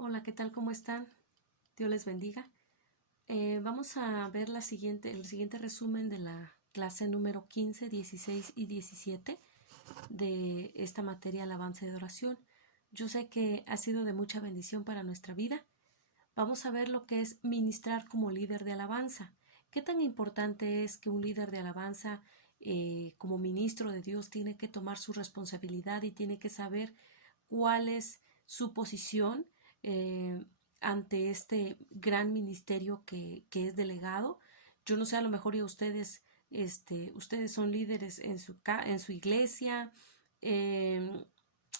Hola, ¿qué tal? ¿Cómo están? Dios les bendiga. Vamos a ver el siguiente resumen de la clase número 15, 16 y 17 de esta materia alabanza y adoración. Yo sé que ha sido de mucha bendición para nuestra vida. Vamos a ver lo que es ministrar como líder de alabanza. ¿Qué tan importante es que un líder de alabanza, como ministro de Dios, tiene que tomar su responsabilidad y tiene que saber cuál es su posición eh, ante este gran ministerio que es delegado? Yo no sé, a lo mejor ya ustedes son líderes en su iglesia, eh,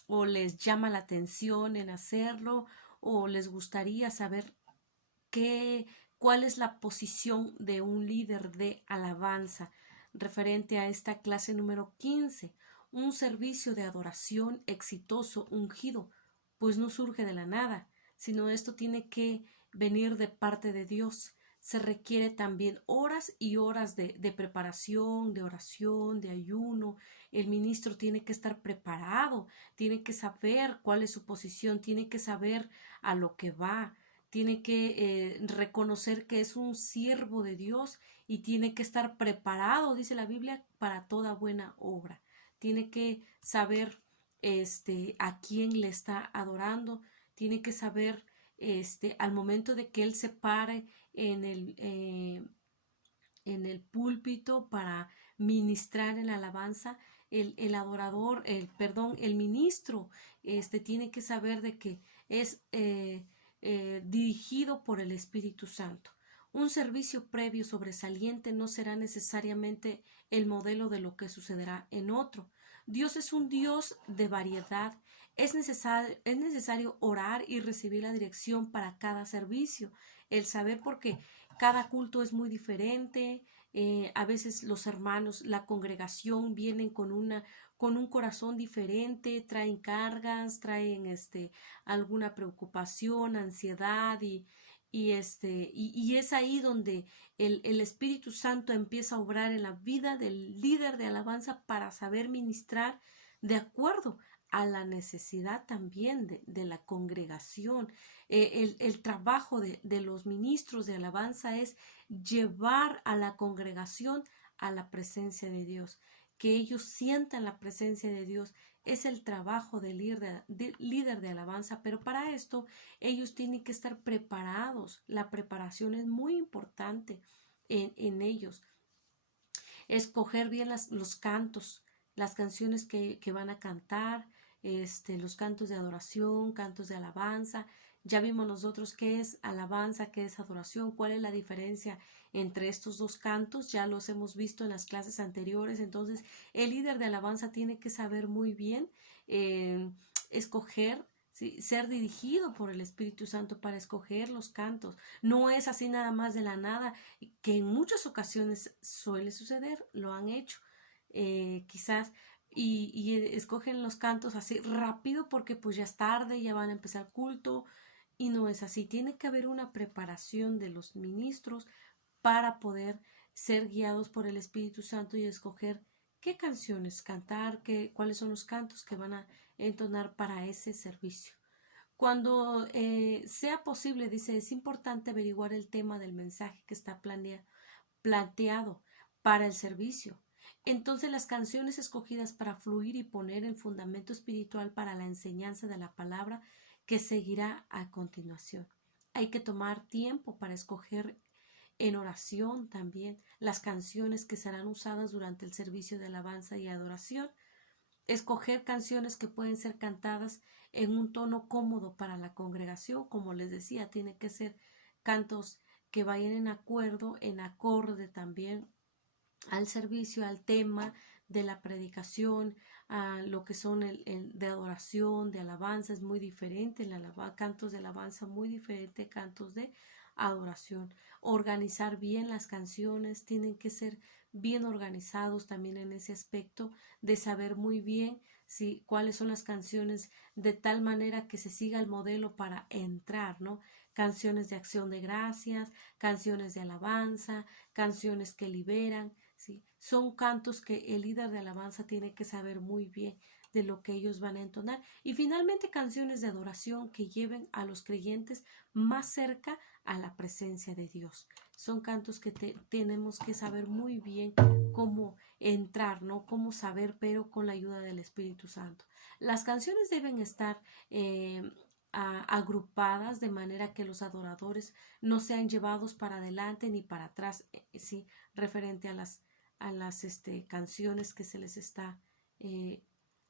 o les llama la atención en hacerlo, o les gustaría saber qué, cuál es la posición de un líder de alabanza referente a esta clase número 15. Un servicio de adoración exitoso, ungido, pues no surge de la nada, sino esto tiene que venir de parte de Dios. Se requiere también horas y horas de preparación, de oración, de ayuno. El ministro tiene que estar preparado, tiene que saber cuál es su posición, tiene que saber a lo que va, tiene que reconocer que es un siervo de Dios y tiene que estar preparado, dice la Biblia, para toda buena obra. Tiene que saber a quién le está adorando, tiene que saber al momento de que él se pare en el púlpito para ministrar en alabanza, el adorador, el ministro, tiene que saber de que es dirigido por el Espíritu Santo. Un servicio previo sobresaliente no será necesariamente el modelo de lo que sucederá en otro. Dios es un Dios de variedad. Es necesario orar y recibir la dirección para cada servicio. El saber por qué cada culto es muy diferente. A veces los hermanos, la congregación vienen con un corazón diferente, traen cargas, traen alguna preocupación, ansiedad y es ahí donde el Espíritu Santo empieza a obrar en la vida del líder de alabanza para saber ministrar de acuerdo a la necesidad también de la congregación. El trabajo de los ministros de alabanza es llevar a la congregación a la presencia de Dios, que ellos sientan la presencia de Dios. Es el trabajo del líder de alabanza, pero para esto ellos tienen que estar preparados. La preparación es muy importante en ellos. Escoger bien los cantos, las canciones que van a cantar, los cantos de adoración, cantos de alabanza. Ya vimos nosotros qué es alabanza, qué es adoración, cuál es la diferencia entre estos dos cantos. Ya los hemos visto en las clases anteriores. Entonces, el líder de alabanza tiene que saber muy bien escoger, ¿sí? Ser dirigido por el Espíritu Santo para escoger los cantos. No es así nada más de la nada, que en muchas ocasiones suele suceder, lo han hecho, quizás, y escogen los cantos así rápido porque pues ya es tarde, ya van a empezar el culto, y no es así. Tiene que haber una preparación de los ministros para poder ser guiados por el Espíritu Santo y escoger qué canciones cantar, cuáles son los cantos que van a entonar para ese servicio. Cuando sea posible, dice, es importante averiguar el tema del mensaje que está planteado para el servicio. Entonces las canciones escogidas para fluir y poner el fundamento espiritual para la enseñanza de la palabra que seguirá a continuación. Hay que tomar tiempo para escoger en oración también las canciones que serán usadas durante el servicio de alabanza y adoración. Escoger canciones que pueden ser cantadas en un tono cómodo para la congregación. Como les decía, tiene que ser cantos que vayan en acuerdo, en acorde también al servicio, al tema de la predicación, a lo que son el de adoración, de alabanza. Es muy diferente, cantos de alabanza muy diferente, cantos de adoración. Organizar bien las canciones, tienen que ser bien organizados también en ese aspecto de saber muy bien cuáles son las canciones, de tal manera que se siga el modelo para entrar, ¿no? Canciones de acción de gracias, canciones de alabanza, canciones que liberan, ¿sí? Son cantos que el líder de alabanza tiene que saber muy bien de lo que ellos van a entonar. Y finalmente canciones de adoración que lleven a los creyentes más cerca a la presencia de Dios. Son cantos que tenemos que saber muy bien cómo entrar, ¿no? Cómo saber, pero con la ayuda del Espíritu Santo. Las canciones deben estar agrupadas de manera que los adoradores no sean llevados para adelante ni para atrás, sí, referente a las canciones que se les está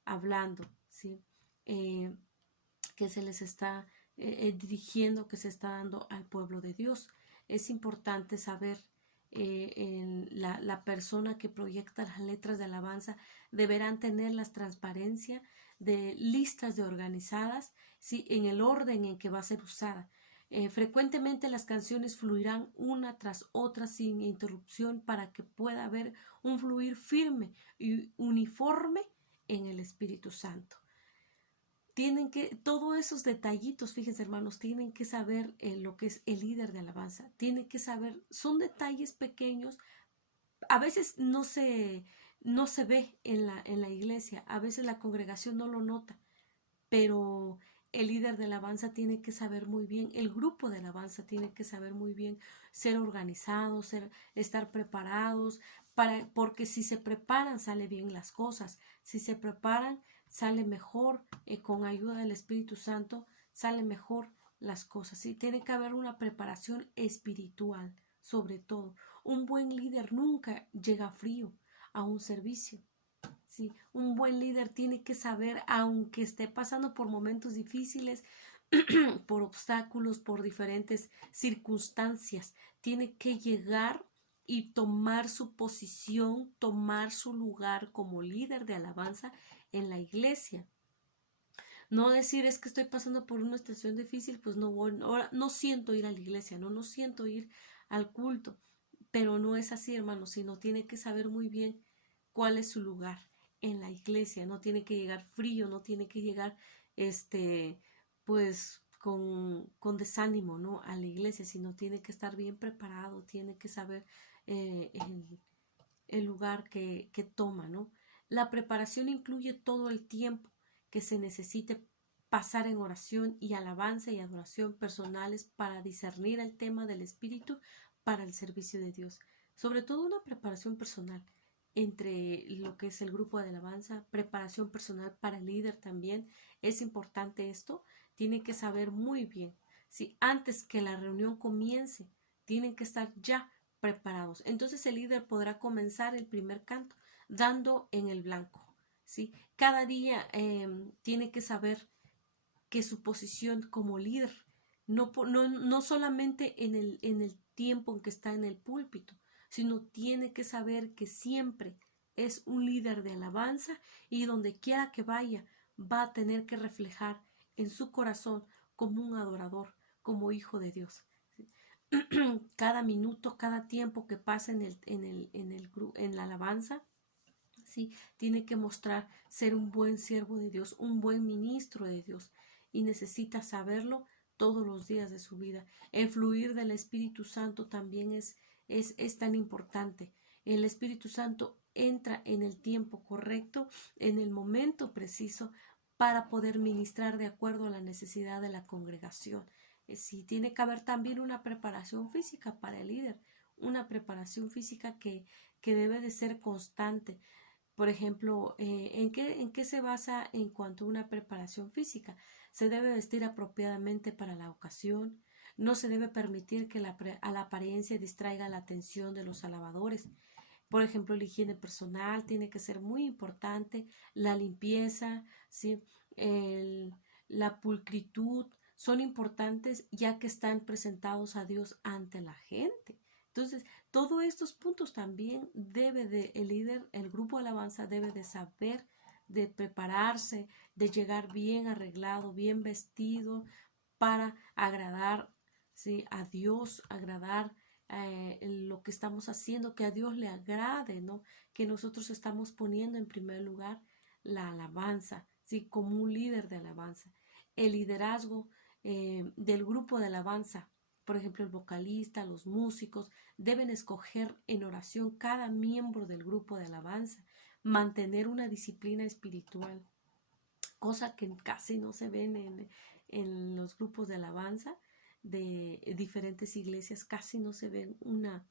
hablando, ¿sí? Que se les está dirigiendo, que se está dando al pueblo de Dios. Es importante saber la persona que proyecta las letras de alabanza deberán tener la transparencia de listas de organizadas, ¿sí? En el orden en que va a ser usada. Frecuentemente las canciones fluirán una tras otra sin interrupción para que pueda haber un fluir firme y uniforme en el Espíritu Santo. Tienen que, todos esos detallitos, fíjense hermanos, tienen que saber lo que es el líder de alabanza. Tienen que saber, son detalles pequeños, a veces no se ve en la iglesia, a veces la congregación no lo nota, pero el líder de alabanza tiene que saber muy bien, el grupo de alabanza tiene que saber muy bien, ser organizados, estar preparados, porque si se preparan sale bien las cosas, si se preparan sale mejor, con ayuda del Espíritu Santo sale mejor las cosas, ¿sí? Tiene que haber una preparación espiritual, sobre todo. Un buen líder nunca llega frío a un servicio. Sí, un buen líder tiene que saber, aunque esté pasando por momentos difíciles, por obstáculos, por diferentes circunstancias, tiene que llegar y tomar su posición, tomar su lugar como líder de alabanza en la iglesia. No decir es que estoy pasando por una situación difícil, pues no voy, ahora no siento ir a la iglesia, no siento ir al culto, pero no es así, hermano, sino tiene que saber muy bien cuál es su lugar en la iglesia, no tiene que llegar frío, no tiene que llegar pues con desánimo, ¿no? A la iglesia, sino tiene que estar bien preparado, tiene que saber eh, el lugar que toma, ¿no? La preparación incluye todo el tiempo que se necesite pasar en oración y alabanza y adoración personales para discernir el tema del Espíritu para el servicio de Dios. Sobre todo una preparación personal entre lo que es el grupo de alabanza, preparación personal para el líder también. Es importante esto, tienen que saber muy bien. Si antes que la reunión comience, tienen que estar ya preparados. Entonces el líder podrá comenzar el primer canto dando en el blanco. ¿Sí? Cada día tiene que saber que su posición como líder, no solamente en el tiempo en que está en el púlpito, sino tiene que saber que siempre es un líder de alabanza y donde quiera que vaya va a tener que reflejar en su corazón como un adorador, como hijo de Dios. Cada minuto, cada tiempo que pasa en la alabanza, ¿sí? Tiene que mostrar ser un buen siervo de Dios, un buen ministro de Dios, y necesita saberlo todos los días de su vida. El fluir del Espíritu Santo también es tan importante. El Espíritu Santo entra en el tiempo correcto, en el momento preciso, para poder ministrar de acuerdo a la necesidad de la congregación. Sí, tiene que haber también una preparación física para el líder, una preparación física que debe de ser constante. Por ejemplo, ¿en qué se basa en cuanto a una preparación física? Se debe vestir apropiadamente para la ocasión, no se debe permitir que a la apariencia distraiga la atención de los alabadores. Por ejemplo, la higiene personal tiene que ser muy importante, la limpieza, ¿sí? La pulcritud son importantes ya que están presentados a Dios ante la gente. Entonces, todos estos puntos también el líder, el grupo de alabanza debe de saber, de prepararse, de llegar bien arreglado, bien vestido para agradar, ¿sí? A Dios, agradar lo que estamos haciendo, que a Dios le agrade, ¿no? Que nosotros estamos poniendo en primer lugar la alabanza, ¿sí? Como un líder de alabanza. El liderazgo del grupo de alabanza, por ejemplo, el vocalista, los músicos, deben escoger en oración cada miembro del grupo de alabanza, mantener una disciplina espiritual, cosa que casi no se ven en los grupos de alabanza de diferentes iglesias, casi no se ven una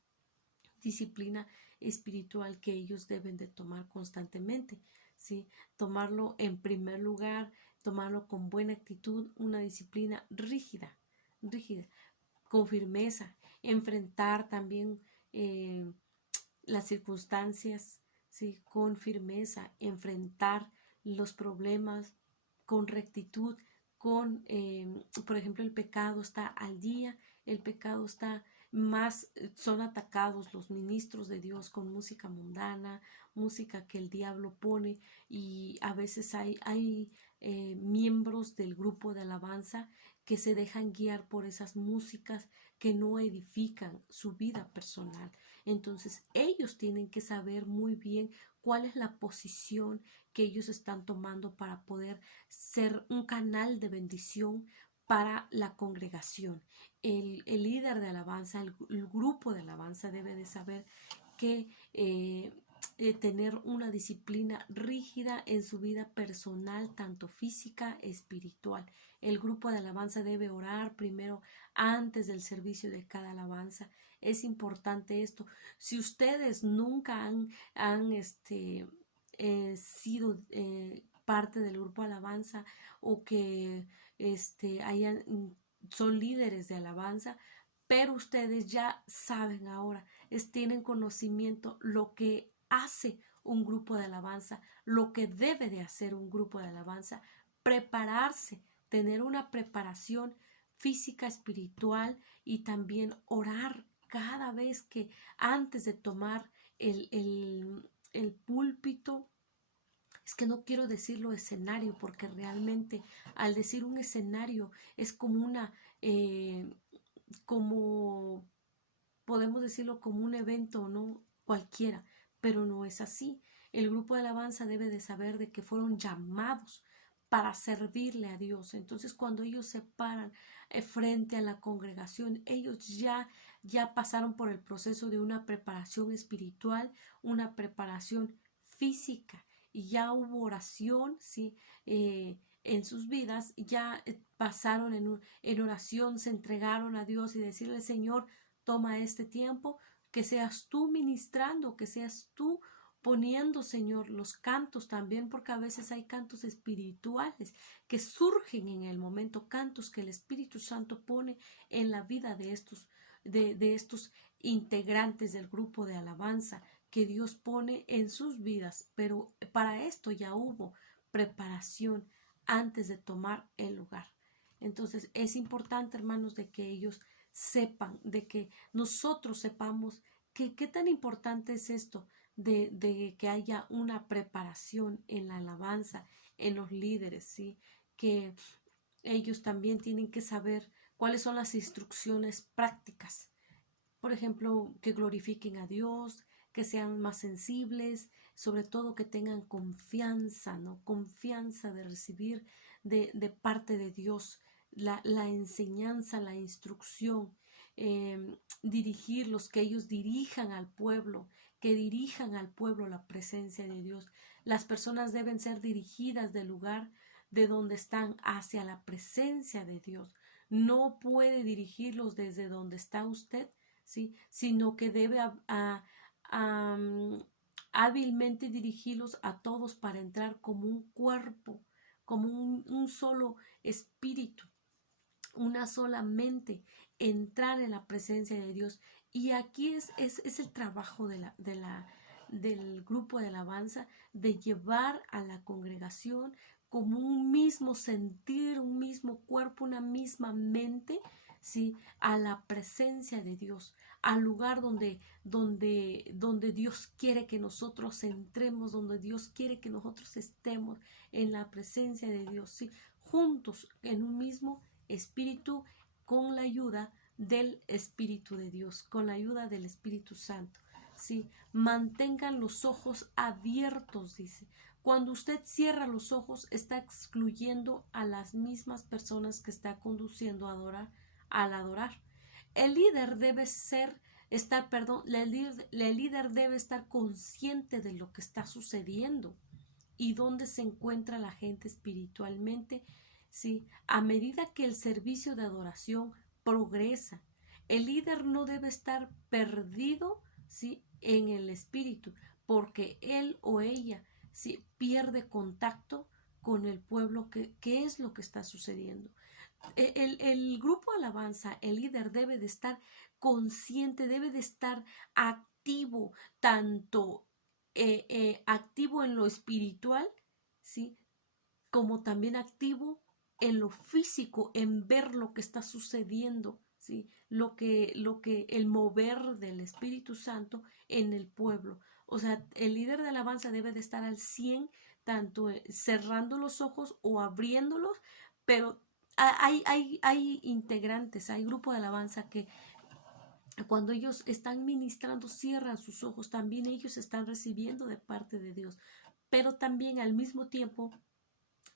disciplina espiritual que ellos deben de tomar constantemente, ¿sí? Tomarlo en primer lugar, tomarlo con buena actitud, una disciplina rígida, con firmeza, enfrentar también las circunstancias, ¿sí? Con firmeza, enfrentar los problemas con rectitud, por ejemplo, el pecado está al día, el pecado está más, son atacados los ministros de Dios con música mundana, música que el diablo pone, y a veces hay miembros del grupo de alabanza que se dejan guiar por esas músicas que no edifican su vida personal. Entonces ellos tienen que saber muy bien cuál es la posición que ellos están tomando para poder ser un canal de bendición para la congregación. El líder de alabanza, el grupo de alabanza debe de saber que tener una disciplina rígida en su vida personal, tanto física, espiritual. El grupo de alabanza debe orar primero antes del servicio de cada alabanza. Es importante esto. Si ustedes nunca han sido parte del grupo de alabanza, o que son líderes de alabanza, pero ustedes ya saben ahora, tienen conocimiento lo que hace un grupo de alabanza, lo que debe de hacer un grupo de alabanza, prepararse, tener una preparación física, espiritual, y también orar cada vez que antes de tomar el púlpito. Es que no quiero decirlo escenario, porque realmente al decir un escenario es como como podemos decirlo, como un evento, no cualquiera, pero no es así. El grupo de alabanza debe de saber de que fueron llamados para servirle a Dios. Entonces, cuando ellos se paran frente a la congregación, ellos ya pasaron por el proceso de una preparación espiritual, una preparación física, y ya hubo oración, ¿sí? En sus vidas, ya pasaron en oración, se entregaron a Dios y decirle: Señor, toma este tiempo, que seas tú ministrando, que seas tú poniendo, Señor, los cantos también, porque a veces hay cantos espirituales que surgen en el momento, cantos que el Espíritu Santo pone en la vida de estos integrantes del grupo de alabanza que Dios pone en sus vidas. Pero para esto ya hubo preparación antes de tomar el lugar. Entonces es importante, hermanos, de que ellos sepan, de que nosotros sepamos que qué tan importante es esto de que haya una preparación en la alabanza, en los líderes, ¿sí? Que ellos también tienen que saber cuáles son las instrucciones prácticas. Por ejemplo, que glorifiquen a Dios, que sean más sensibles, sobre todo que tengan confianza, ¿no? Confianza de recibir de parte de Dios la enseñanza, la instrucción, dirigirlos, que ellos dirijan al pueblo, que dirijan al pueblo la presencia de Dios. Las personas deben ser dirigidas del lugar de donde están hacia la presencia de Dios. No puede dirigirlos desde donde está usted, ¿sí? Sino que debe hábilmente dirigirlos a todos para entrar como un cuerpo, como un solo espíritu, una sola mente, entrar en la presencia de Dios. Y aquí es el trabajo del grupo de alabanza, de llevar a la congregación como un mismo sentir, un mismo cuerpo, una misma mente, ¿sí? A la presencia de Dios, al lugar donde Dios quiere que nosotros entremos, donde Dios quiere que nosotros estemos, en la presencia de Dios, ¿sí? Juntos en un mismo espíritu, con la ayuda del Espíritu de Dios, con la ayuda del Espíritu Santo. ¿Sí? Mantengan los ojos abiertos, dice. Cuando usted cierra los ojos, está excluyendo a las mismas personas que está conduciendo a adorar, al adorar. El líder debe el líder debe estar consciente de lo que está sucediendo. y dónde se encuentra la gente espiritualmente, ¿sí? A medida que el servicio de adoración progresa, el líder no debe estar perdido, ¿sí? En el espíritu, porque él o ella, ¿sí? Pierde contacto con el pueblo. ¿Qué es lo que está sucediendo? El grupo alabanza, el líder debe de estar consciente, debe de estar activo, tanto activo en lo espiritual, ¿sí? Como también activo en lo físico, en ver lo que está sucediendo, ¿sí? El mover del Espíritu Santo en el pueblo. O sea, el líder de alabanza debe de estar al 100, tanto cerrando los ojos o abriéndolos, pero hay integrantes, hay grupo de alabanza que cuando ellos están ministrando cierran sus ojos, también ellos están recibiendo de parte de Dios, pero también al mismo tiempo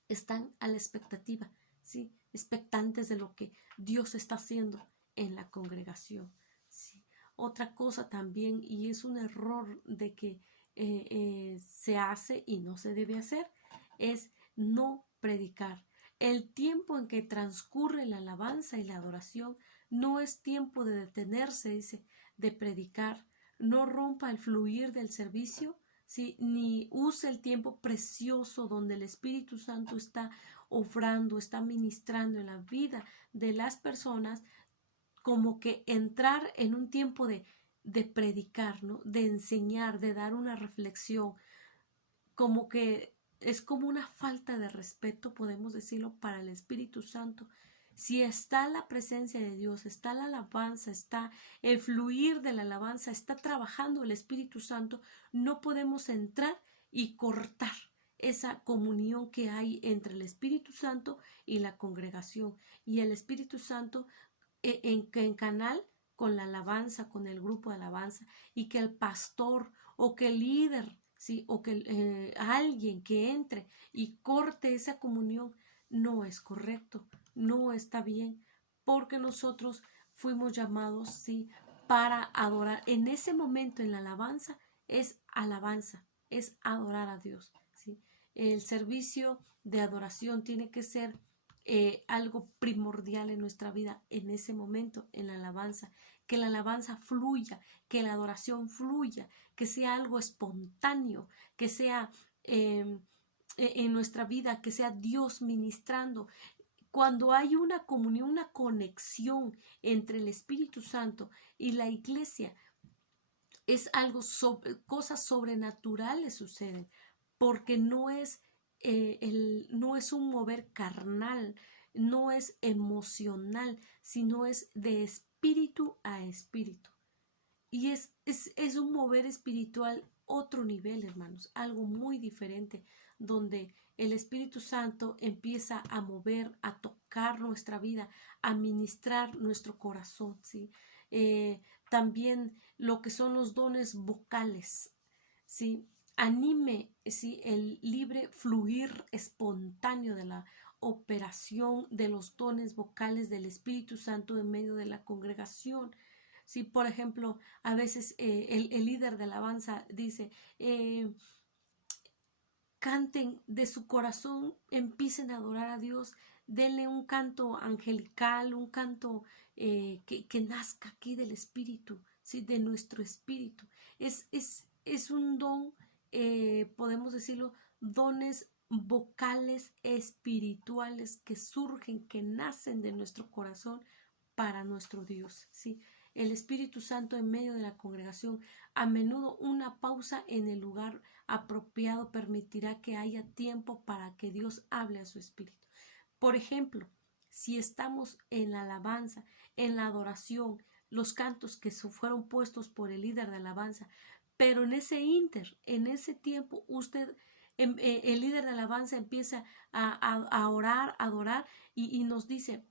están a la expectativa, ¿sí? Expectantes de lo que Dios está haciendo en la congregación, ¿sí? Otra cosa también, y es un error de que se hace y no se debe hacer, es no predicar. El tiempo en que transcurre la alabanza y la adoración no es tiempo de detenerse, dice, de predicar. No rompa el fluir del servicio, ¿sí? Ni use el tiempo precioso donde el Espíritu Santo está obrando, está ministrando en la vida de las personas, como que entrar en un tiempo de predicar, ¿no? De enseñar, de dar una reflexión, como que es como una falta de respeto, podemos decirlo, para el Espíritu Santo. Si está la presencia de Dios, está la alabanza, está el fluir de la alabanza, está trabajando el Espíritu Santo, no podemos entrar y cortar esa comunión que hay entre el Espíritu Santo y la congregación. Y el Espíritu Santo en canal con la alabanza, con el grupo de alabanza, y que el pastor o que el líder, ¿sí? O que alguien que entre y corte esa comunión, no es correcto, no está bien, porque nosotros fuimos llamados, ¿sí? Para adorar. En ese momento en la alabanza, es adorar a Dios, ¿sí? El servicio de adoración tiene que ser algo primordial en nuestra vida en ese momento, en la alabanza, que la alabanza fluya, que la adoración fluya, que sea algo espontáneo, que sea en nuestra vida, que sea Dios ministrando. Cuando hay una comunión, una conexión entre el Espíritu Santo y la iglesia, es algo, cosas sobrenaturales suceden, porque no es un mover carnal, no es emocional, sino es de espíritu a espíritu. Y es un mover espiritual otro nivel, hermanos, algo muy diferente, donde el Espíritu Santo empieza a mover, a tocar nuestra vida, a ministrar nuestro corazón, ¿sí? También lo que son los dones vocales, ¿sí? Anime, ¿sí? El libre fluir espontáneo de la operación de los dones vocales del Espíritu Santo en medio de la congregación. Si, por ejemplo, a veces el líder de alabanza dice, canten de su corazón, empiecen a adorar a Dios, denle un canto angelical, un canto que nazca aquí del Espíritu, ¿sí? De nuestro Espíritu. Es un don, podemos decirlo, dones vocales espirituales que surgen, que nacen de nuestro corazón para nuestro Dios, ¿sí? El Espíritu Santo en medio de la congregación, a menudo una pausa en el lugar apropiado permitirá que haya tiempo para que Dios hable a su espíritu. Por ejemplo, si estamos en la alabanza, en la adoración, los cantos que fueron puestos por el líder de alabanza, pero en ese en ese tiempo, el líder de alabanza empieza a orar, a adorar y nos dice,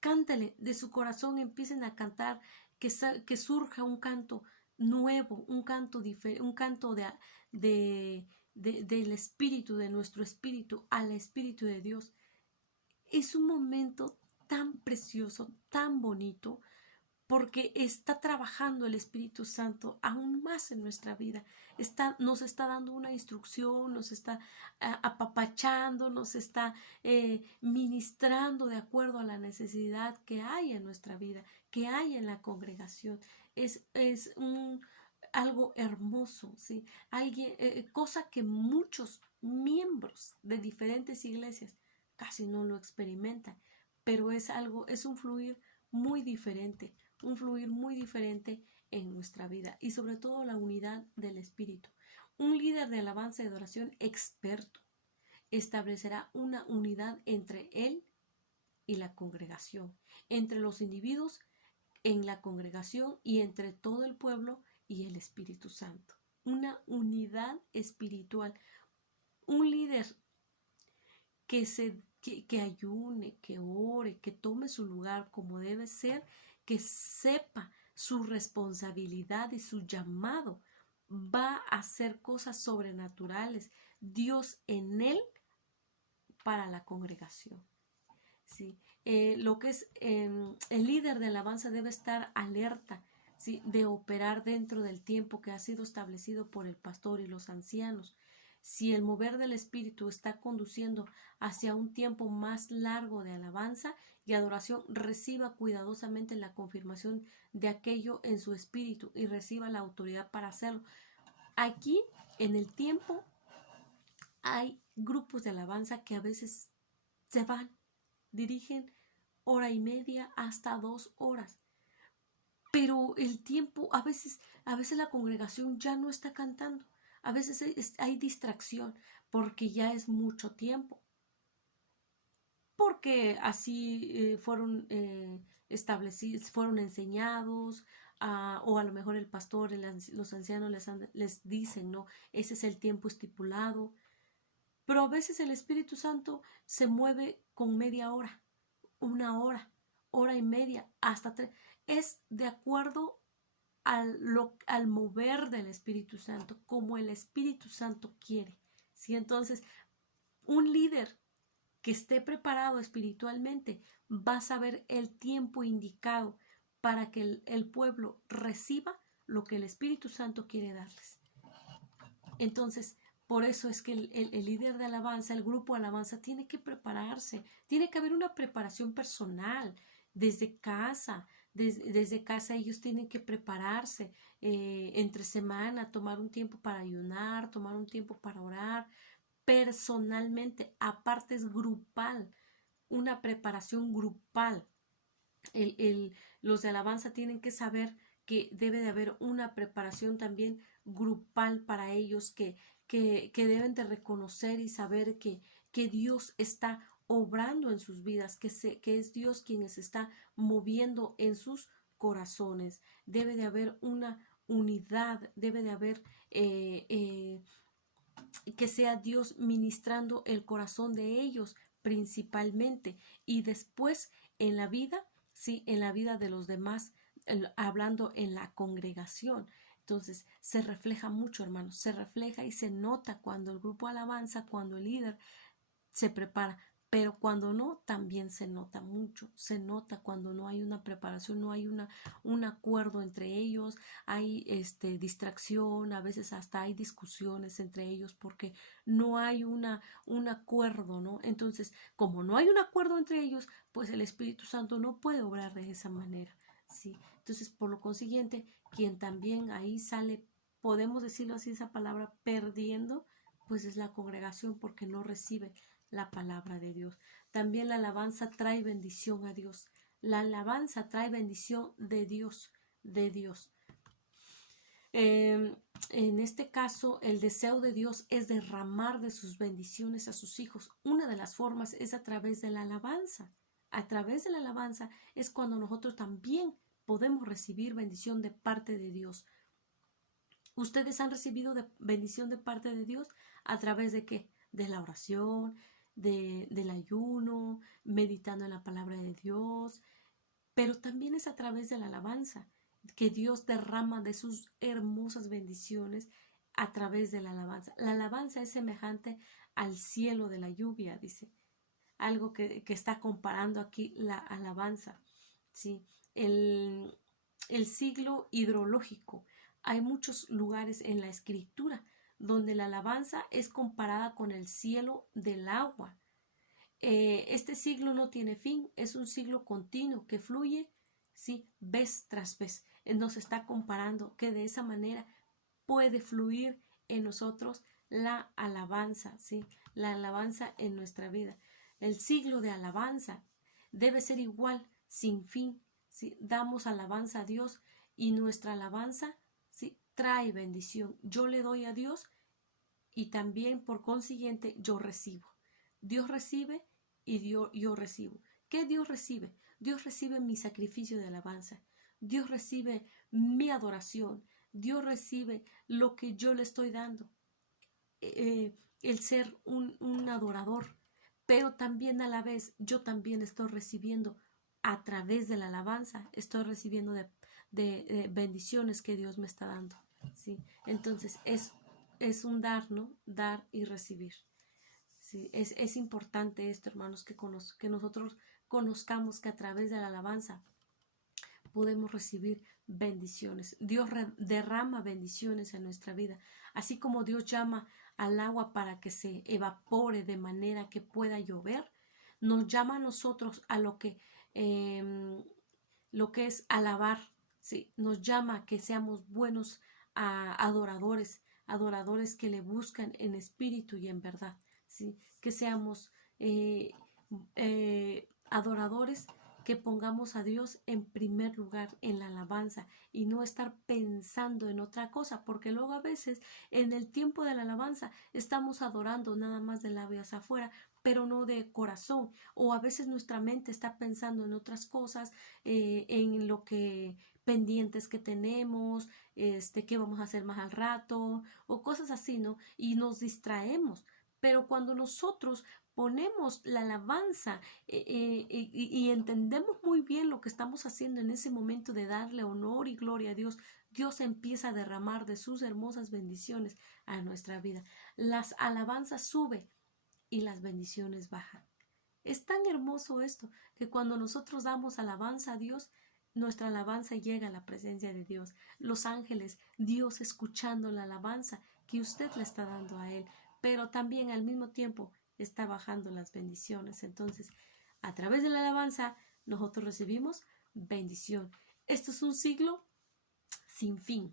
cántale de su corazón, empiecen a cantar, que surja un canto nuevo, un canto diferente, un canto del espíritu, de nuestro espíritu, al espíritu de Dios. Es un momento tan precioso, tan bonito, porque está trabajando el Espíritu Santo aún más en nuestra vida. Nos está dando una instrucción, nos está apapachando, nos está ministrando de acuerdo a la necesidad que hay en nuestra vida, que hay en la congregación. Es algo hermoso, ¿sí? Cosa que muchos miembros de diferentes iglesias casi no lo experimentan, pero es un fluir muy diferente, un fluir muy diferente en nuestra vida y sobre todo la unidad del Espíritu. Un líder de alabanza y adoración experto establecerá una unidad entre él y la congregación, entre los individuos en la congregación y entre todo el pueblo y el Espíritu Santo. Una unidad espiritual. Un líder que ayune, que ore, que tome su lugar como debe ser, que sepa su responsabilidad y su llamado, va a hacer cosas sobrenaturales. Dios en él para la congregación. ¿Sí? Lo que es el líder de alabanza debe estar alerta, ¿sí? De operar dentro del tiempo que ha sido establecido por el pastor y los ancianos. Si el mover del Espíritu está conduciendo hacia un tiempo más largo de alabanza y adoración, reciba cuidadosamente la confirmación de aquello en su espíritu y reciba la autoridad para hacerlo. Aquí, en el tiempo, hay grupos de alabanza que a veces se van, dirigen hora y media hasta 2 horas. Pero el tiempo, a veces la congregación ya no está cantando. A veces hay distracción porque ya es mucho tiempo. Porque así fueron establecidos, fueron enseñados, o a lo mejor el pastor, los ancianos les dicen, no, ese es el tiempo estipulado. Pero a veces el Espíritu Santo se mueve con media hora, 1 hora, hora y media, hasta 3. Es de acuerdo al mover del Espíritu Santo, como el Espíritu Santo quiere. ¿Sí? Entonces, un líder que esté preparado espiritualmente va a saber el tiempo indicado para que el pueblo reciba lo que el Espíritu Santo quiere darles. Entonces, por eso es que el líder de alabanza, el grupo de alabanza, tiene que prepararse, tiene que haber una preparación personal desde casa. Desde casa ellos tienen que prepararse entre semana, tomar un tiempo para ayunar, tomar un tiempo para orar, personalmente, aparte es grupal, una preparación grupal. Los de alabanza tienen que saber que debe de haber una preparación también grupal para ellos, que deben de reconocer y saber que Dios está obrando en sus vidas, que es Dios quien se está moviendo en sus corazones. Debe de haber una unidad, debe de haber que sea Dios ministrando el corazón de ellos principalmente y después en la vida, sí, en la vida de los demás, hablando en la congregación. Entonces se refleja mucho, hermanos, se refleja y se nota cuando el grupo alabanza, cuando el líder se prepara, pero cuando no, también se nota mucho, se nota cuando no hay una preparación, no hay un acuerdo entre ellos, hay distracción, a veces hasta hay discusiones entre ellos porque no hay un acuerdo, ¿no? Entonces, como no hay un acuerdo entre ellos, pues el Espíritu Santo no puede obrar de esa manera, ¿sí? Entonces, por lo consiguiente, quien también ahí sale, podemos decirlo así, esa palabra, perdiendo, pues es la congregación porque no recibe la palabra de Dios. También la alabanza trae bendición a Dios. La alabanza trae bendición de Dios, de Dios. En este caso, el deseo de Dios es derramar de sus bendiciones a sus hijos. Una de las formas es a través de la alabanza. A través de la alabanza es cuando nosotros también podemos recibir bendición de parte de Dios. ¿Ustedes han recibido bendición de parte de Dios? ¿A través de qué? De la oración, del ayuno, meditando en la palabra de Dios, pero también es a través de la alabanza que Dios derrama de sus hermosas bendiciones a través de la alabanza. La alabanza es semejante al cielo de la lluvia, dice, algo que está comparando aquí la alabanza, ¿sí? el siglo hidrológico. Hay muchos lugares en la escritura donde la alabanza es comparada con el cielo del agua. Este siglo no tiene fin, es un siglo continuo que fluye, sí, vez tras vez. Nos está comparando que de esa manera puede fluir en nosotros la alabanza, ¿sí? La alabanza en nuestra vida. El siglo de alabanza debe ser igual, sin fin, ¿sí? Damos alabanza a Dios y nuestra alabanza, ¿sí? Trae bendición. Yo le doy a Dios y también por consiguiente yo recibo. Dios recibe y yo recibo. ¿Qué Dios recibe? Dios recibe mi sacrificio de alabanza. Dios recibe mi adoración. Dios recibe lo que yo le estoy dando. El ser un adorador. Pero también a la vez yo también estoy recibiendo a través de la alabanza. Estoy recibiendo de bendiciones que Dios me está dando. ¿Sí? Entonces es un dar, ¿no? Dar y recibir. Sí, es importante esto, hermanos, que nosotros conozcamos que a través de la alabanza podemos recibir bendiciones. Dios derrama bendiciones en nuestra vida, así como Dios llama al agua para que se evapore de manera que pueda llover, nos llama a nosotros a lo que es alabar, ¿sí? Nos llama a que seamos buenos adoradores, adoradores que le buscan en espíritu y en verdad, ¿sí? Que seamos adoradores que pongamos a Dios en primer lugar en la alabanza y no estar pensando en otra cosa, porque luego a veces en el tiempo de la alabanza estamos adorando nada más de labios afuera, pero no de corazón, o a veces nuestra mente está pensando en otras cosas, en lo que pendientes que tenemos, qué vamos a hacer más al rato, o cosas así, ¿no? Y nos distraemos. Pero cuando nosotros ponemos la alabanza y entendemos muy bien lo que estamos haciendo en ese momento de darle honor y gloria a Dios, Dios empieza a derramar de sus hermosas bendiciones a nuestra vida. Las alabanzas suben y las bendiciones bajan. Es tan hermoso esto que cuando nosotros damos alabanza a Dios, nuestra alabanza llega a la presencia de Dios. Los ángeles, Dios escuchando la alabanza que usted le está dando a Él, pero también al mismo tiempo está bajando las bendiciones. Entonces, a través de la alabanza, nosotros recibimos bendición. Esto es un siglo sin fin.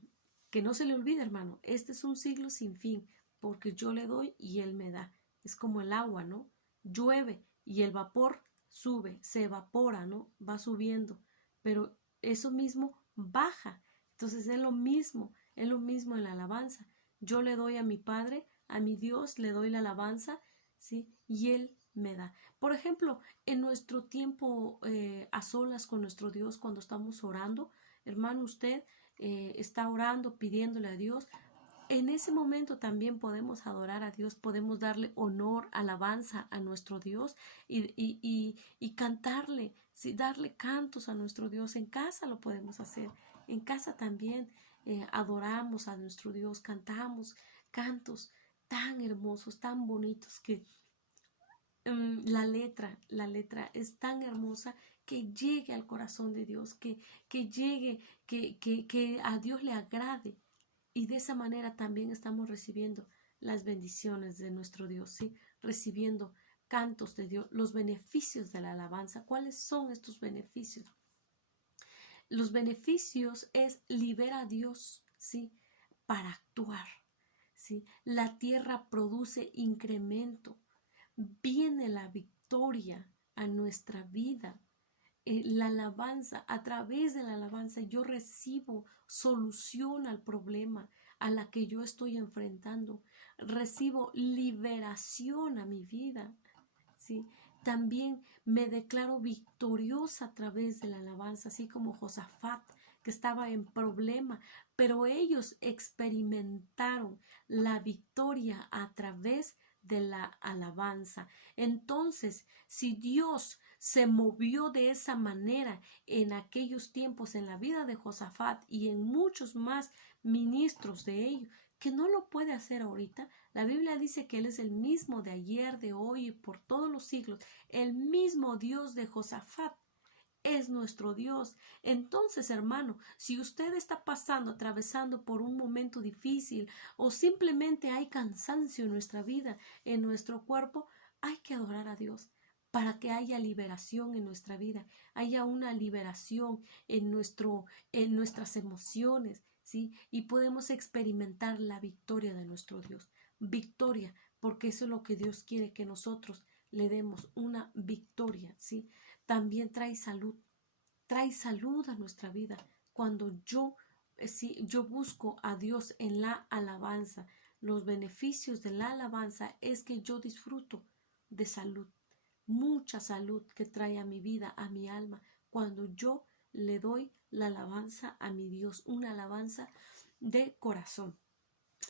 Que no se le olvide, hermano, este es un siglo sin fin, porque yo le doy y Él me da. Es como el agua, ¿no? Llueve y el vapor sube, se evapora, ¿no? Va subiendo, pero eso mismo baja. Entonces es lo mismo en la alabanza. Yo le doy a mi Padre, a mi Dios, le doy la alabanza, ¿sí? Y Él me da. Por ejemplo, en nuestro tiempo a solas con nuestro Dios, cuando estamos orando, hermano, usted está orando, pidiéndole a Dios, en ese momento también podemos adorar a Dios, podemos darle honor, alabanza a nuestro Dios y cantarle, ¿sí? Darle cantos a nuestro Dios. En casa lo podemos hacer, en casa también adoramos a nuestro Dios, cantamos cantos tan hermosos, tan bonitos que la letra es tan hermosa que llegue al corazón de Dios, que llegue, que a Dios le agrade. Y de esa manera también estamos recibiendo las bendiciones de nuestro Dios, ¿sí? Recibiendo cantos de Dios, los beneficios de la alabanza. ¿Cuáles son estos beneficios? Los beneficios es libera a Dios, ¿sí? Para actuar, ¿sí? La tierra produce incremento, viene la victoria a nuestra vida. La alabanza, a través de la alabanza yo recibo solución al problema a la que yo estoy enfrentando, recibo liberación a mi vida, ¿sí? También me declaro victoriosa a través de la alabanza, así como Josafat, que estaba en problema, pero ellos experimentaron la victoria a través de la alabanza. Entonces, si Dios se movió de esa manera en aquellos tiempos en la vida de Josafat y en muchos más ministros de ellos, que no lo puede hacer ahorita. La Biblia dice que Él es el mismo de ayer, de hoy y por todos los siglos, el mismo Dios de Josafat. es nuestro Dios. Entonces, hermano, si usted está atravesando por un momento difícil o simplemente hay cansancio en nuestra vida, en nuestro cuerpo, hay que adorar a Dios para que haya liberación en nuestra vida, haya una liberación en nuestras emociones, ¿sí? Y podemos experimentar la victoria de nuestro Dios. Victoria, porque eso es lo que Dios quiere, que nosotros le demos una victoria, ¿sí? También trae salud a nuestra vida. Cuando yo busco a Dios en la alabanza, los beneficios de la alabanza es que yo disfruto de salud, mucha salud que trae a mi vida, a mi alma, cuando yo le doy la alabanza a mi Dios, una alabanza de corazón.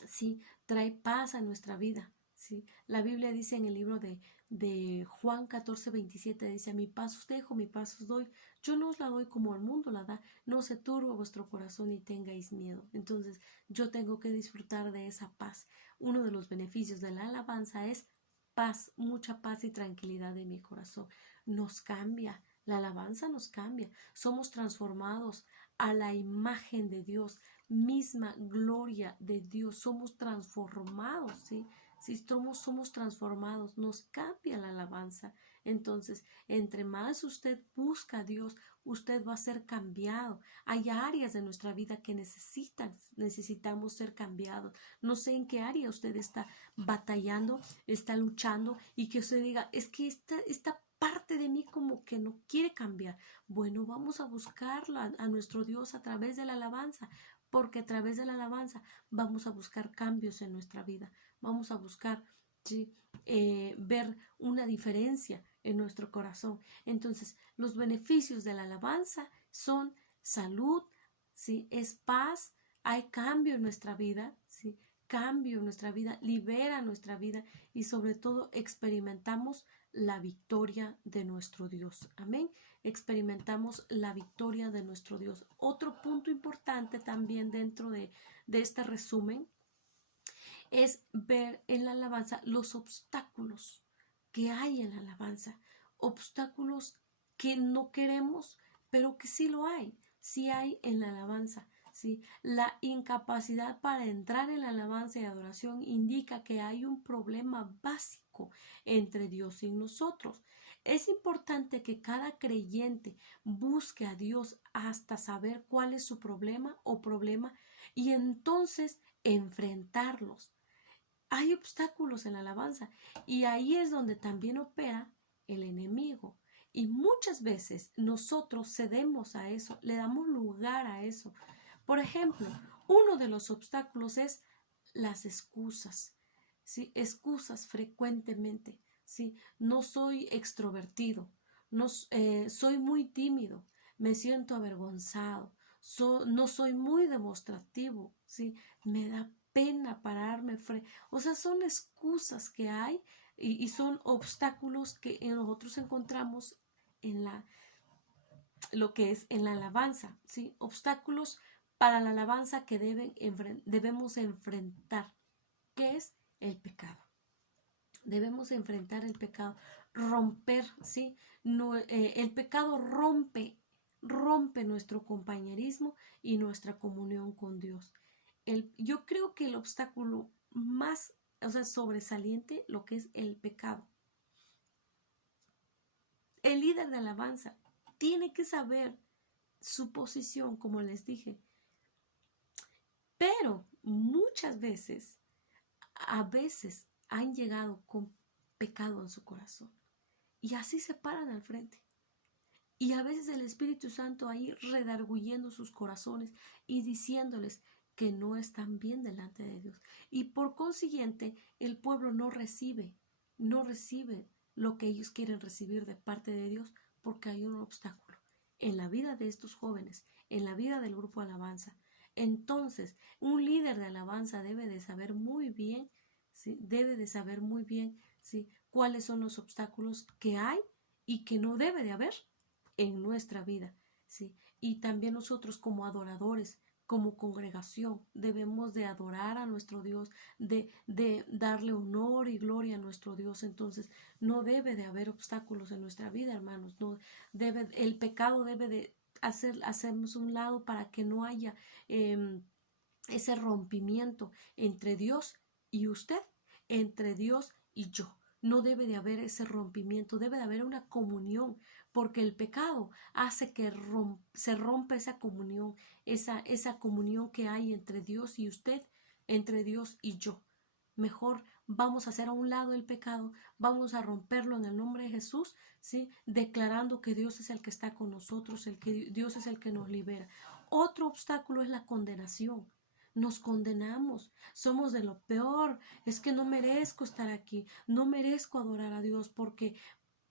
Sí, trae paz a nuestra vida. Sí, la Biblia dice en el libro de Juan 14:27, dice: mi paz os dejo, mi paz os doy. Yo no os la doy como el mundo la da. No se turbe vuestro corazón y tengáis miedo. Entonces, yo tengo que disfrutar de esa paz. Uno de los beneficios de la alabanza es paz, mucha paz y tranquilidad de mi corazón. Nos cambia. La alabanza nos cambia. Somos transformados a la imagen de Dios, misma gloria de Dios. Somos transformados, ¿sí? Si somos transformados, nos cambia la alabanza. Entonces, entre más usted busca a Dios, usted va a ser cambiado. Hay áreas de nuestra vida que necesitamos ser cambiados. No sé en qué área usted está batallando, está luchando y que usted diga: es que esta parte de mí como que no quiere cambiar. Bueno, vamos a buscarla a nuestro Dios a través de la alabanza, porque a través de la alabanza vamos a buscar cambios en nuestra vida, vamos a buscar, ¿sí? Ver una diferencia en nuestro corazón. Entonces, los beneficios de la alabanza son salud, ¿sí? Es paz, hay cambio en nuestra vida, ¿sí? Cambio en nuestra vida, libera nuestra vida y sobre todo experimentamos la victoria de nuestro Dios. Amén. Experimentamos la victoria de nuestro Dios. Otro punto importante también dentro de este resumen es ver en la alabanza los obstáculos que hay en la alabanza. Obstáculos que no queremos, pero que sí hay en la alabanza. ¿Sí? La incapacidad para entrar en la alabanza y adoración indica que hay un problema básico entre Dios y nosotros. Es importante que cada creyente busque a Dios hasta saber cuál es su problema y entonces enfrentarlos. Hay obstáculos en la alabanza y ahí es donde también opera el enemigo. Y muchas veces nosotros cedemos a eso, le damos lugar a eso. Por ejemplo, uno de los obstáculos es las excusas, ¿sí? Excusas frecuentemente, ¿sí? No soy extrovertido, no, soy muy tímido, me siento avergonzado, no soy muy demostrativo, ¿sí? Me da pena pararme o sea, son excusas que hay y son obstáculos que nosotros encontramos en lo que es en la alabanza, ¿sí? Obstáculos para la alabanza que debemos enfrentar, que es el pecado. Debemos enfrentar el pecado, romper, ¿sí? No, el pecado rompe nuestro compañerismo y nuestra comunión con Dios. Yo creo que el obstáculo más, o sea, sobresaliente, lo que es el pecado. El líder de alabanza tiene que saber su posición, como les dije. Pero muchas veces, a veces han llegado con pecado en su corazón y así se paran al frente. Y a veces el Espíritu Santo ahí redarguyendo sus corazones y diciéndoles que no están bien delante de Dios. Y por consiguiente, el pueblo no recibe lo que ellos quieren recibir de parte de Dios porque hay un obstáculo en la vida de estos jóvenes, en la vida del grupo alabanza. Entonces, un líder de alabanza debe de saber muy bien, ¿sí? Debe de saber muy bien, ¿sí? Cuáles son los obstáculos que hay y que no debe de haber en nuestra vida, ¿sí? Y también nosotros como adoradores como congregación debemos de adorar a nuestro Dios, de darle honor y gloria a nuestro Dios. Entonces no debe de haber obstáculos en nuestra vida, hermanos. No debe, el pecado debe de hacernos un lado para que no haya ese rompimiento entre Dios y usted, entre Dios y yo. No debe de haber ese rompimiento, debe de haber una comunión, porque el pecado hace que se rompa esa comunión, esa comunión que hay entre Dios y usted, entre Dios y yo. Mejor vamos a hacer a un lado el pecado, vamos a romperlo en el nombre de Jesús, ¿sí? Declarando que Dios es el que está con nosotros, el que Dios es el que nos libera. Otro obstáculo es la condenación. Nos condenamos, somos de lo peor, es que no merezco estar aquí, no merezco adorar a Dios porque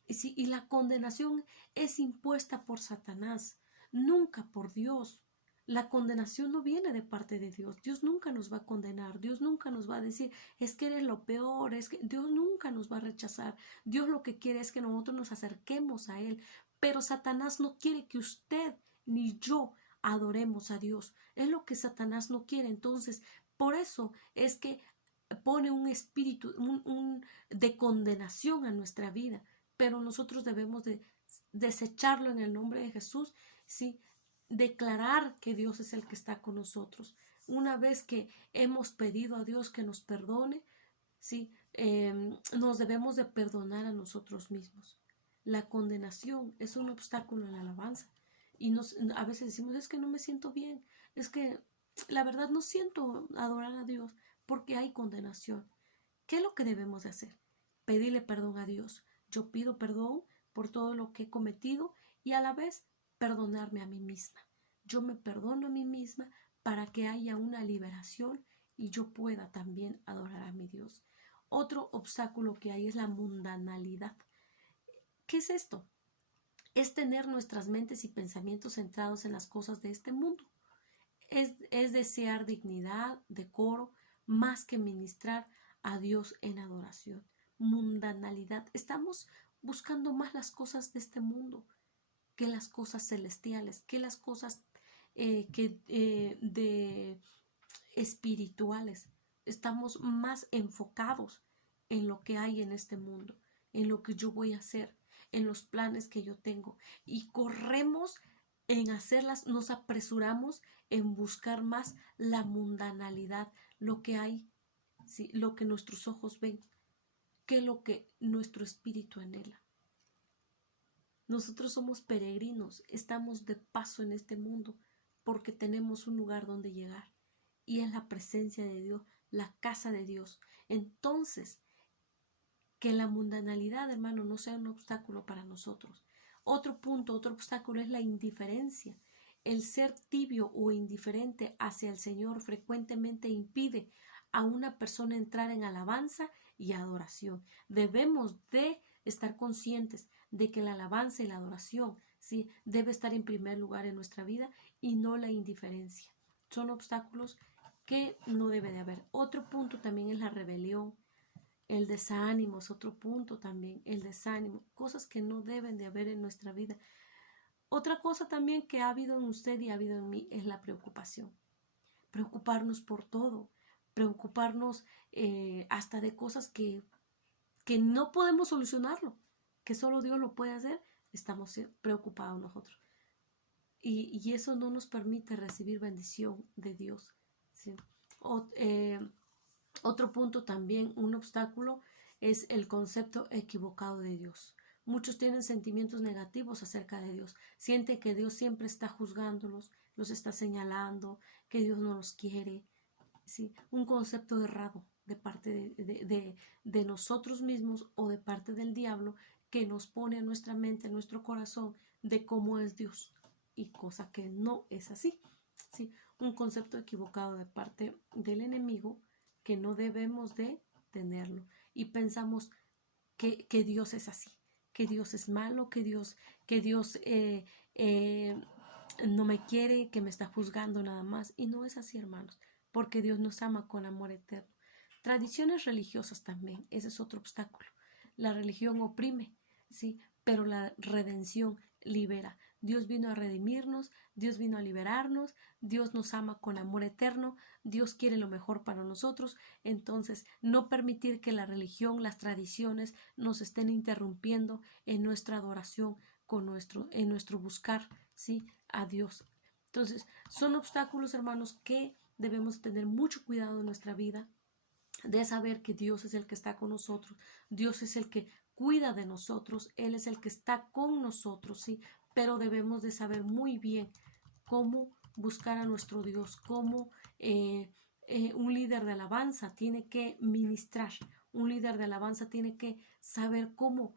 sí, y la condenación es impuesta por Satanás, nunca por Dios. La condenación no viene de parte de Dios. Dios nunca nos va a condenar. Dios nunca nos va a decir, es que eres lo peor, es que Dios nunca nos va a rechazar. Dios lo que quiere es que nosotros nos acerquemos a Él. Pero Satanás no quiere que usted ni yo adoremos a Dios. Es lo que Satanás no quiere. Entonces, por eso es que pone un espíritu de condenación a nuestra vida. Pero nosotros debemos de desecharlo en el nombre de Jesús, ¿sí? Declarar que Dios es el que está con nosotros. Una vez que hemos pedido a Dios que nos perdone, ¿sí? Nos debemos de perdonar a nosotros mismos. La condenación es un obstáculo en la alabanza. Y a veces decimos, es que no me siento bien, es que la verdad no siento adorar a Dios porque hay condenación. ¿Qué es lo que debemos de hacer? Pedirle perdón a Dios. Yo pido perdón por todo lo que he cometido y a la vez perdonarme a mí misma. Yo me perdono a mí misma para que haya una liberación y yo pueda también adorar a mi Dios. Otro obstáculo que hay es la mundanalidad. ¿Qué es esto? Es tener nuestras mentes y pensamientos centrados en las cosas de este mundo. Es desear dignidad, decoro, más que ministrar a Dios en adoración. Mundanalidad. Estamos buscando más las cosas de este mundo que las cosas celestiales, que las cosas de espirituales. Estamos más enfocados en lo que hay en este mundo, en lo que yo voy a hacer, en los planes que yo tengo. Y corremos en hacerlas, nos apresuramos en buscar más la mundanalidad, lo que hay, ¿sí? Lo que nuestros ojos ven, que lo que nuestro espíritu anhela. Nosotros somos peregrinos, estamos de paso en este mundo porque tenemos un lugar donde llegar y es la presencia de Dios, la casa de Dios. Entonces, que la mundanalidad, hermano, no sea un obstáculo para nosotros. Otro punto, otro obstáculo es la indiferencia. El ser tibio o indiferente hacia el Señor frecuentemente impide a una persona entrar en alabanza y adoración. Debemos de estar conscientes de que la alabanza y la adoración, ¿sí?, debe estar en primer lugar en nuestra vida y no la indiferencia. Son obstáculos que no debe de haber. Otro punto también es la rebelión. El desánimo es otro punto también, el desánimo, cosas que no deben de haber en nuestra vida. Otra cosa también que ha habido en usted y ha habido en mí es la preocupación. Preocuparnos por todo, preocuparnos hasta de cosas que no podemos solucionarlo, que solo Dios lo puede hacer, estamos preocupados nosotros. Y eso no nos permite recibir bendición de Dios, ¿sí? Otro punto también, un obstáculo, es el concepto equivocado de Dios. Muchos tienen sentimientos negativos acerca de Dios. Sienten que Dios siempre está juzgándolos, los está señalando, que Dios no los quiere. ¿Sí? Un concepto errado de parte de nosotros mismos o de parte del diablo que nos pone en nuestra mente, en nuestro corazón, de cómo es Dios. Y cosa que no es así. ¿Sí? Un concepto equivocado de parte del enemigo que no debemos de tenerlo y pensamos que Dios es así, que Dios es malo, que Dios no me quiere, que me está juzgando nada más, y no es así, hermanos, porque Dios nos ama con amor eterno. Tradiciones religiosas también, ese es otro obstáculo. La religión oprime, sí, pero la redención libera. Dios vino a redimirnos, Dios vino a liberarnos, Dios nos ama con amor eterno, Dios quiere lo mejor para nosotros. Entonces, no permitir que la religión, las tradiciones nos estén interrumpiendo en nuestra adoración en nuestro buscar, ¿sí?, a Dios. Entonces, son obstáculos, hermanos, que debemos tener mucho cuidado en nuestra vida, de saber que Dios es el que está con nosotros, Dios es el que cuida de nosotros, Él es el que está con nosotros, ¿sí? Pero debemos de saber muy bien cómo buscar a nuestro Dios, cómo un líder de alabanza tiene que ministrar, un líder de alabanza tiene que saber cómo,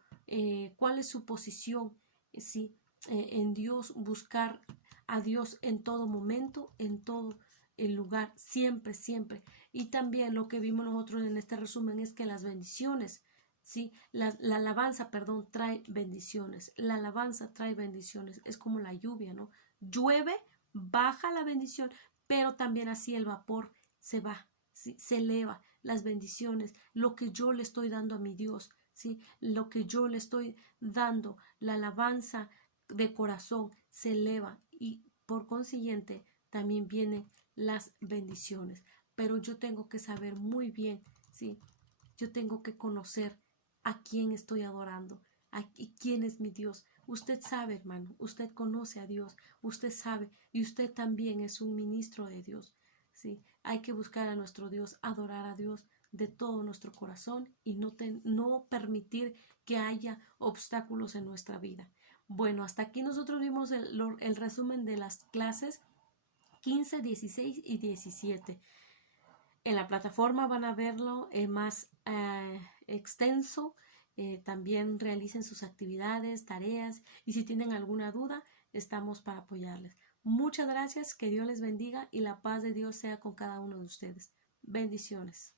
cuál es su posición, ¿sí? En Dios, buscar a Dios en todo momento, en todo el lugar, siempre, siempre. Y también lo que vimos nosotros en este resumen es que las bendiciones, ¿sí? La alabanza, perdón, trae bendiciones. La alabanza trae bendiciones. Es como la lluvia, ¿no? Llueve, baja la bendición, pero también así el vapor se va, ¿sí? Se eleva las bendiciones, lo que yo le estoy dando a mi Dios, ¿sí? Lo que yo le estoy dando, la alabanza de corazón se eleva y por consiguiente también vienen las bendiciones. Pero yo tengo que saber muy bien, ¿sí? Yo tengo que conocer a quién estoy adorando, y quién es mi Dios. Usted sabe, hermano, usted conoce a Dios, usted sabe, y usted también es un ministro de Dios, ¿sí? Hay que buscar a nuestro Dios, adorar a Dios de todo nuestro corazón y no permitir que haya obstáculos en nuestra vida. Bueno, hasta aquí nosotros vimos el resumen de las clases 15, 16 y 17. En la plataforma van a verlo más extenso. También realicen sus actividades, tareas y si tienen alguna duda, estamos para apoyarles. Muchas gracias, que Dios les bendiga y la paz de Dios sea con cada uno de ustedes. Bendiciones.